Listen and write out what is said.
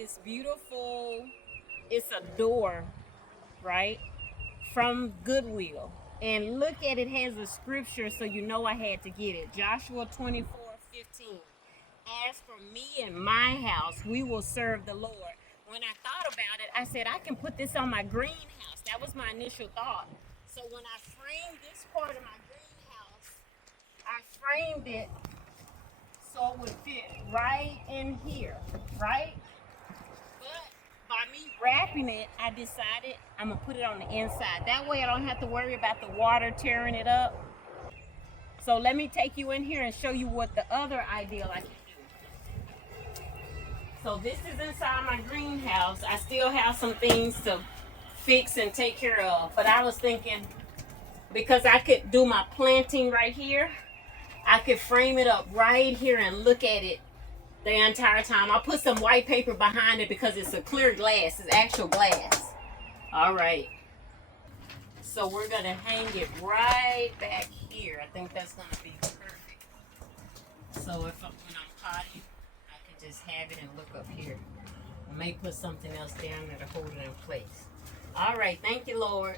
this beautiful, it's a door, right? From Goodwill. And look at it, has a scripture, so you know I had to get it. Joshua 24:15. As for me and my house, we will serve the Lord. When I thought about it, I said, I can put this on my greenhouse. That was my initial thought. So when I framed this part of my greenhouse, I framed it so it would fit right in here, right? But by me wrapping it, I decided I'm gonna put it on the inside. That way I don't have to worry about the water tearing it up. So let me take you in here and show you what the other ideal I can do. So this is inside my greenhouse. I still have some things to fix and take care of, but I was thinking because I could do my planting right here, I could frame it up right here and look at it the entire time. I'll put some white paper behind it because it's a clear glass. It's actual glass. All right. So we're going to hang it right back here. I think that's going to be perfect. So when I'm potting, I can just have it and look up here. I may put something else down there to hold it in place. All right. Thank you, Lord.